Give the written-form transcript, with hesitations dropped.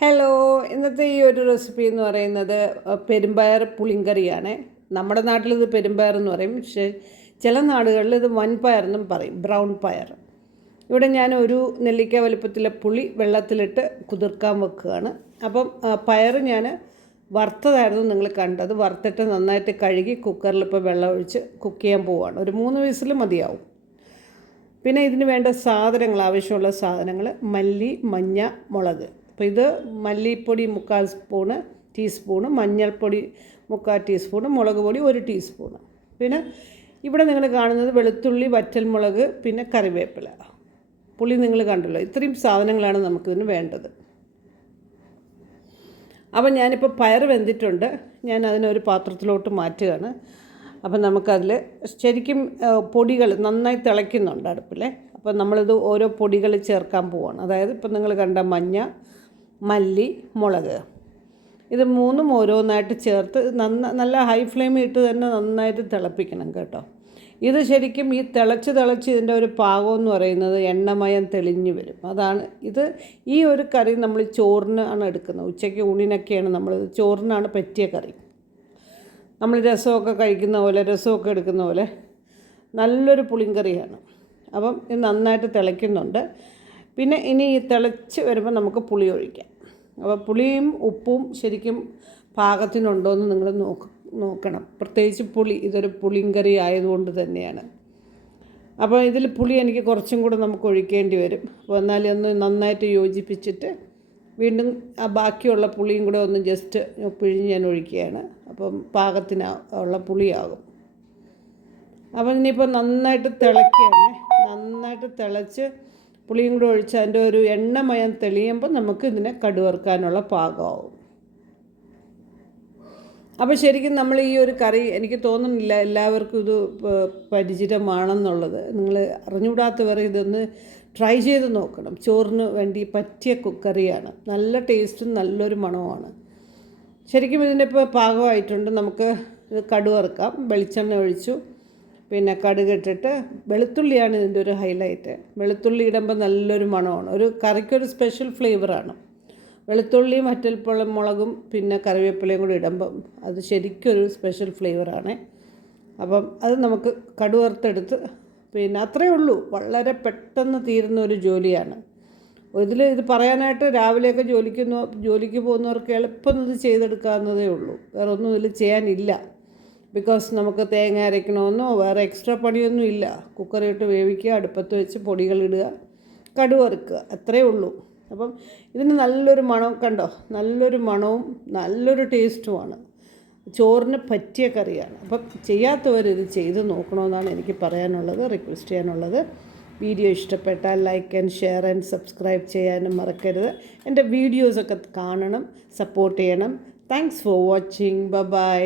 Hello, ഇന്നത്തെ ഈ ഒരു റെസിപ്പി എന്ന് പറയുന്നത് പെരുമ്പയർ പുളിങ്കറിയാണ്. നമ്മുടെ നാട്ടിലിത് പെരുമ്പയർ എന്ന് പറയും, പക്ഷേ ചില നാടുകളിൽ ഇത് വൻപയറെന്നും പറയും, ബ്രൗൺ പയർ. ഇവിടെ ഞാൻ ഒരു നെല്ലിക്ക വലുപ്പത്തിലെ പുളി വെള്ളത്തിലിട്ട് കുതിർക്കാൻ വെക്കുകയാണ്. അപ്പം പയർ ഞാൻ വറുത്തതായിരുന്നു നിങ്ങൾ കണ്ടത്. വറുത്തിട്ട് നന്നായിട്ട് കഴുകി കുക്കറിൽ ഇപ്പോൾ വെള്ളം ഒഴിച്ച് കുക്ക് ചെയ്യാൻ പോവുകയാണ്. ഒരു 3 വിസിൽ മതിയാവും. പിന്നെ ഇതിന് വേണ്ട സാധനങ്ങൾ, ആവശ്യമുള്ള സാധനങ്ങൾ: മല്ലി, മഞ്ഞ, മുളക്. അപ്പോൾ ഇത് മല്ലിപ്പൊടി 3/4 ടീസ്പൂണ്, മഞ്ഞൾപ്പൊടി 3/4 ടീസ്പൂണ്, മുളക് പൊടി 1 ടീസ്പൂണ്. പിന്നെ ഇവിടെ നിങ്ങൾ കാണുന്നത് വെളുത്തുള്ളി, വറ്റൽമുളക്, പിന്നെ കറിവേപ്പില, പുളി നിങ്ങൾ കണ്ടല്ലോ. ഇത്രയും സാധനങ്ങളാണ് നമുക്കിതിന് വേണ്ടത്. അപ്പോൾ ഞാനിപ്പോൾ പയർ വെന്തിട്ടുണ്ട്, ഞാൻ അതിനൊരു പാത്രത്തിലോട്ട് മാറ്റുകയാണ്. അപ്പം നമുക്കതിൽ ശരിക്കും പൊടികൾ നന്നായി തിളയ്ക്കുന്നുണ്ട് അടുപ്പിൽ. അപ്പോൾ നമ്മളിത് ഓരോ പൊടികൾ ചേർക്കാൻ പോവുകയാണ്. അതായത് ഇപ്പം നിങ്ങൾ കണ്ട മഞ്ഞ, മല്ലി, മുളക്, ഇത് 3ഉം ഓരോന്നായിട്ട് ചേർത്ത് നല്ല ഹൈ ഫ്ലെയിമിൽ ഇട്ട് തന്നെ നന്നായിട്ട് തിളപ്പിക്കണം കേട്ടോ. ഇത് ശരിക്കും ഈ തിളച്ച് ഇതിൻ്റെ ഒരു പാകം എന്ന് പറയുന്നത് എണ്ണമയം തെളിഞ്ഞ് വരും. അതാണ് ഇത്. ഈ ഒരു കറി നമ്മൾ ചോറിനാണ് എടുക്കുന്നത്. ഉച്ചയ്ക്ക് ഊണിനൊക്കെയാണ് നമ്മളിത്, ചോറിനാണ് പറ്റിയ കറി. നമ്മൾ രസമൊക്കെ കഴിക്കുന്ന പോലെ, രസമൊക്കെ എടുക്കുന്ന പോലെ നല്ലൊരു പുളിങ്കറിയാണ്. അപ്പം ഇത് നന്നായിട്ട് തിളയ്ക്കുന്നുണ്ട്. പിന്നെ ഇനി ഈ തിളച്ച് വരുമ്പോൾ നമുക്ക് പുളി ഒഴിക്കാം. അപ്പോൾ പുളിയും ഉപ്പും ശരിക്കും പാകത്തിനുണ്ടോ എന്ന് നിങ്ങൾ നോക്കണം. പ്രത്യേകിച്ച് പുളി, ഇതൊരു പുളിങ്കറി ആയതുകൊണ്ട് തന്നെയാണ്. അപ്പോൾ ഇതിൽ പുളി എനിക്ക് കുറച്ചും കൂടെ നമുക്ക് ഒഴിക്കേണ്ടി വരും. അപ്പോൾ എന്നാലും ഒന്ന് നന്നായിട്ട് യോജിപ്പിച്ചിട്ട് വീണ്ടും ആ ബാക്കിയുള്ള പുളിയും കൂടെ ഒന്ന് ജസ്റ്റ് പിഴിഞ്ഞ് ഞാൻ ഒഴിക്കുകയാണ്. അപ്പം പാകത്തിന് ഉള്ള പുളിയാകും. അപ്പം ഇനിയിപ്പോൾ നന്നായിട്ട് തിളയ്ക്കുകയാണ്. നന്നായിട്ട് തിളച്ച് പുളിയും കൂടെ ഒഴിച്ച് അതിൻ്റെ ഒരു എണ്ണമയം തെളിയുമ്പോൾ നമുക്ക് ഇതിനെ കടുവറുക്കാനുള്ള പാകമാവും. അപ്പോൾ ശരിക്കും നമ്മൾ ഈ ഒരു കറി, എനിക്ക് തോന്നുന്നില്ല എല്ലാവർക്കും ഇത് പരിചിതമാണെന്നുള്ളത്. നിങ്ങൾ അറിഞ്ഞുകൂടാത്തവർ ഇതൊന്ന് ട്രൈ ചെയ്ത് നോക്കണം. ചോറിന് വേണ്ടി പറ്റിയ കറിയാണ്. നല്ല ടേസ്റ്റും നല്ലൊരു മണവുമാണ്. ശരിക്കും ഇതിൻ്റെ ഇപ്പോൾ പാകമായിട്ടുണ്ട്. നമുക്ക് ഇത് കടുവറുക്കാം. വെളിച്ചെണ്ണ ഒഴിച്ചു, പിന്നെ കടുകിട്ടിട്ട്, വെളുത്തുള്ളിയാണ് ഇതിൻ്റെ ഒരു ഹൈലൈറ്റ്. വെളുത്തുള്ളി ഇടുമ്പോൾ നല്ലൊരു മണമാണ്. ഒരു കറിക്കൊരു സ്പെഷ്യൽ ഫ്ലേവറാണ്. വെളുത്തുള്ളിയും മുളകും പിന്നെ കറിവേപ്പിലയും കൂടി ഇടുമ്പം അത് ശരിക്കും ഒരു സ്പെഷ്യൽ ഫ്ലേവറാണ്. അപ്പം അത് നമുക്ക് കടുവറുത്തെടുത്ത്, പിന്നെ അത്രയേ ഉള്ളൂ. വളരെ പെട്ടെന്ന് തീരുന്ന ഒരു ജോലിയാണ്. ഇത് പറയാനായിട്ട് രാവിലെയൊക്കെ ജോലിക്ക് പോകുന്നവർക്ക് എളുപ്പം ഇത് ചെയ്തെടുക്കാവുന്നതേ ഉള്ളൂ. വേറെ ഒന്നും ഇതിൽ ചെയ്യാനില്ല. ബിക്കോസ് നമുക്ക് തേങ്ങ അരയ്ക്കണമെന്നോ വേറെ എക്സ്ട്രാ പണിയൊന്നും ഇല്ല. കുക്കറിട്ട് വേവിക്കുക, അടുപ്പത്ത് വെച്ച് പൊടികളിടുക, കടുവറുക്കുക, അത്രയേ ഉള്ളൂ. അപ്പം ഇതിന് നല്ലൊരു മണം കണ്ടോ, നല്ലൊരു മണവും നല്ലൊരു ടേസ്റ്റുമാണ്. ചോറിന് പറ്റിയ കറിയാണ്. അപ്പം ചെയ്യാത്തവർ ഇത് ചെയ്ത് നോക്കണമെന്നാണ് എനിക്ക് പറയാനുള്ളത്, റിക്വസ്റ്റ് ചെയ്യാനുള്ളത്. വീഡിയോ ഇഷ്ടപ്പെട്ടാൽ like and share and subscribe ചെയ്യാനും മറക്കരുത്. എൻ്റെ വീഡിയോസൊക്കെ കാണണം, സപ്പോർട്ട് ചെയ്യണം. Thanks for watching. ബൈ.